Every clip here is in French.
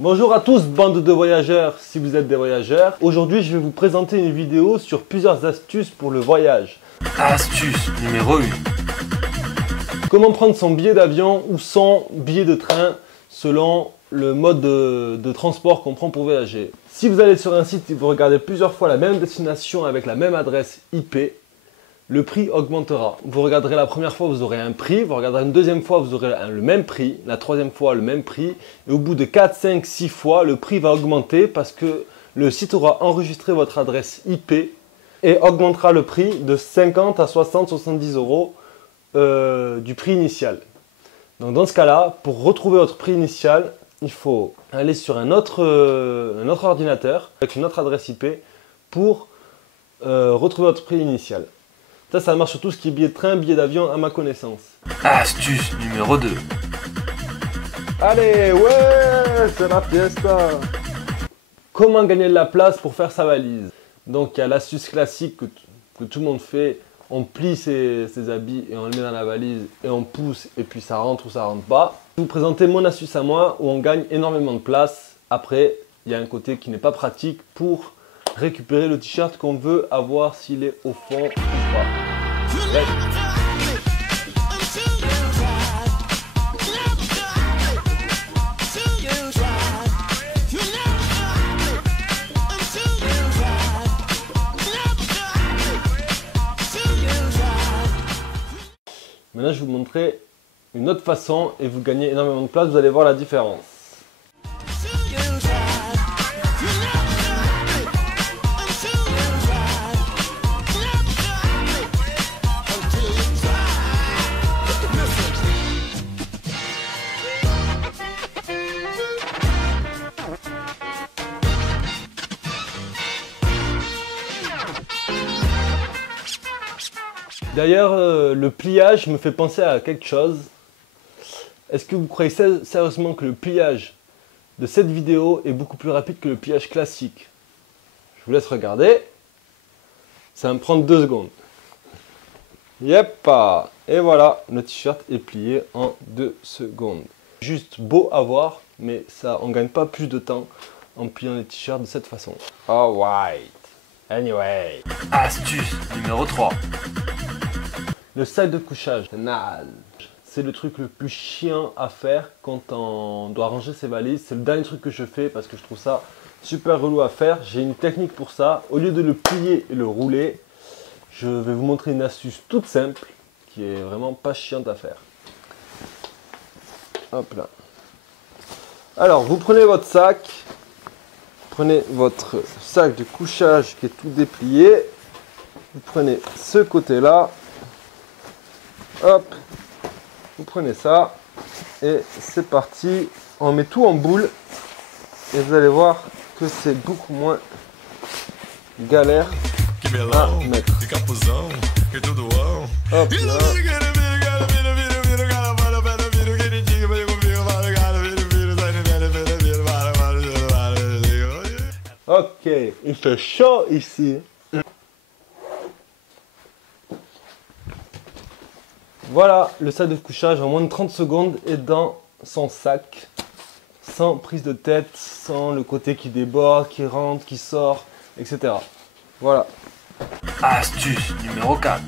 Bonjour à tous, bande de voyageurs, si vous êtes des voyageurs. Aujourd'hui, je vais vous présenter une vidéo sur plusieurs astuces pour le voyage. Astuce numéro 1. Comment prendre son billet d'avion ou son billet de train selon le mode de transport qu'on prend pour voyager. Si vous allez sur un site et vous regardez plusieurs fois la même destination avec la même adresse IP, le prix augmentera. Vous regarderez la première fois, vous aurez un prix, vous regarderez une deuxième fois, vous aurez le même prix, la troisième fois, le même prix, et au bout de 4, 5, 6 fois, le prix va augmenter parce que le site aura enregistré votre adresse IP et augmentera le prix de 50 à 60, 70 euros du prix initial. Donc dans ce cas-là, pour retrouver votre prix initial, il faut aller sur un autre ordinateur avec une autre adresse IP pour retrouver votre prix initial. Ça marche sur tout ce qui est billet de train, billet d'avion à ma connaissance. Astuce numéro 2. Allez, ouais, c'est la fiesta. Comment gagner de la place pour faire sa valise? Donc il y a l'astuce classique que tout le monde fait. On plie ses habits et on le met dans la valise et on pousse et puis ça rentre ou ça rentre pas. Je vais vous présenter mon astuce à moi où on gagne énormément de place. Après, il y a un côté qui n'est pas pratique pour récupérer le t-shirt qu'on veut avoir s'il est au fond ou pas. Ouais. Maintenant, je vais vous montrer une autre façon et vous gagnez énormément de place, vous allez voir la différence. D'ailleurs, le pliage me fait penser à quelque chose. Est-ce que vous croyez sérieusement que le pliage de cette vidéo est beaucoup plus rapide que le pliage classique? Je vous laisse regarder. Ça va me prendre 2 secondes. Yep! Et voilà, le t-shirt est plié en 2 secondes. Juste beau à voir, mais ça, on ne gagne pas plus de temps en pliant les t-shirts de cette façon. Alright. Anyway. Astuce numéro 3. Le sac de couchage, c'est le truc le plus chiant à faire quand on doit ranger ses valises. C'est le dernier truc que je fais parce que je trouve ça super relou à faire. J'ai une technique pour ça. Au lieu de le plier et le rouler, je vais vous montrer une astuce toute simple qui est vraiment pas chiante à faire. Hop là. Alors, vous prenez votre sac. Prenez votre sac de couchage qui est tout déplié. Vous prenez ce côté-là. Hop, vous prenez ça et c'est parti. On met tout en boule et vous allez voir que c'est beaucoup moins galère à mettre. Hop là. Ok, il fait chaud ici. Voilà, le sac de couchage en moins de 30 secondes est dans son sac, sans prise de tête, sans le côté qui déborde, qui rentre, qui sort, etc. Voilà. Astuce numéro 4.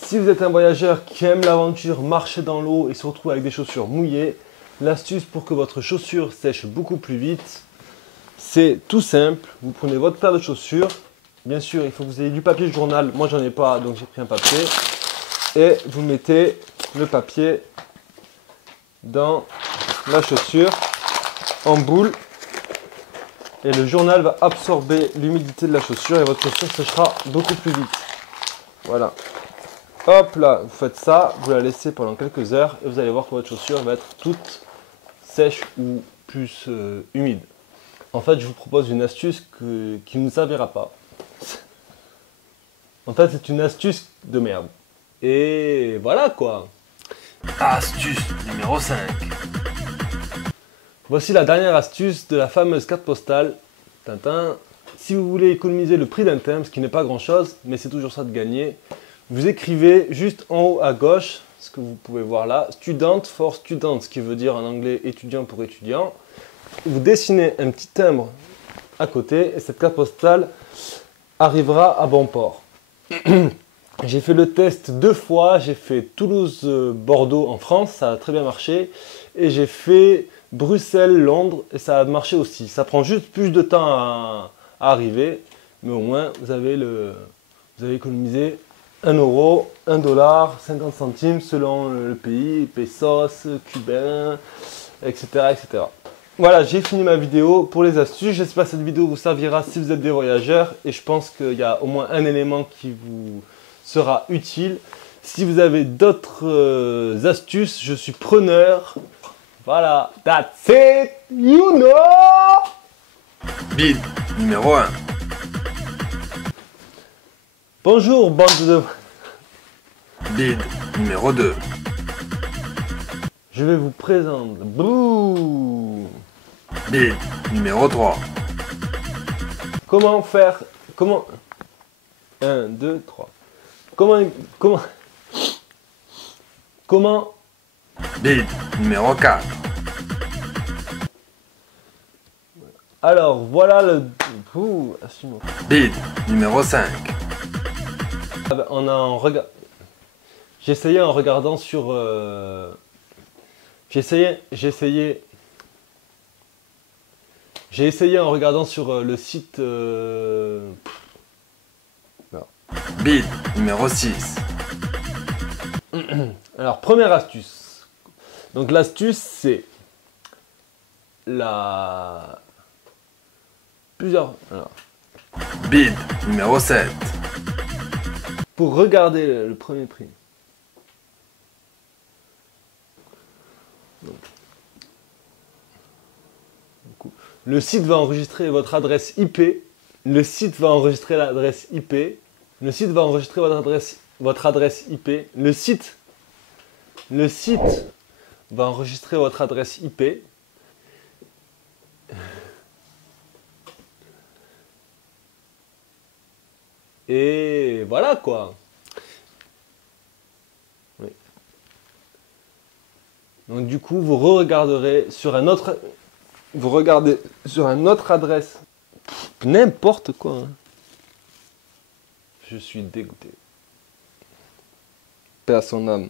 Si vous êtes un voyageur qui aime l'aventure, marcher dans l'eau et se retrouver avec des chaussures mouillées, l'astuce pour que votre chaussure sèche beaucoup plus vite, c'est tout simple. Vous prenez votre paire de chaussures. Bien sûr, il faut que vous ayez du papier journal. Moi, j'en ai pas, donc j'ai pris un papier. Et vous mettez le papier dans la chaussure en boule et le journal va absorber l'humidité de la chaussure et votre chaussure séchera beaucoup plus vite. Voilà. Hop là, vous faites ça, vous la laissez pendant quelques heures et vous allez voir que votre chaussure va être toute sèche ou plus humide. En fait, je vous propose une astuce qui ne servira pas. En fait, c'est une astuce de merde. Et voilà quoi. Astuce numéro 5. Voici la dernière astuce de la fameuse carte postale. Tintin. Si vous voulez économiser le prix d'un thème, ce qui n'est pas grand chose, mais c'est toujours ça de gagner, vous écrivez juste en haut à gauche ce que vous pouvez voir là, student for student, ce qui veut dire en anglais étudiant pour étudiant. Vous dessinez un petit timbre à côté et cette carte postale arrivera à bon port. J'ai fait le test 2 fois, j'ai fait Toulouse-Bordeaux en France, ça a très bien marché, et j'ai fait Bruxelles-Londres et ça a marché aussi. Ça prend juste plus de temps à arriver, mais au moins vous avez économisé 1 euro, 1 dollar, 50 centimes selon le pays, pesos, cubain, etc., etc. Voilà, j'ai fini ma vidéo pour les astuces. J'espère que cette vidéo vous servira si vous êtes des voyageurs et je pense qu'il y a au moins un élément qui vous sera utile. Si vous avez d'autres astuces, je suis preneur. Voilà, that's it, you know. Bide numéro 1. Bonjour, bande de... Bide numéro 2. Je vais vous présenter... Bouh. Bide numéro 3. Comment faire... Comment... 1, 2, 3. Comment... Bide numéro 4. Alors, voilà le... Ouh, assume-moi. Bide numéro 5. On a en regard... J'ai essayé en regardant sur... J'ai essayé en regardant sur le site... Bide numéro 6. Alors, première astuce. Donc, l'astuce, c'est la... Plusieurs... Alors, Bide numéro 7. pour regarder le premier prix. Le site va enregistrer votre adresse IP. Le site va enregistrer l'adresse IP. Le site va enregistrer votre adresse IP. Le site va enregistrer votre adresse IP. Et voilà quoi. Oui. Donc du coup, vous regarderez sur un autre... Vous regardez sur une autre adresse. N'importe quoi. Hein. Je suis dégoûté. Paix à son âme.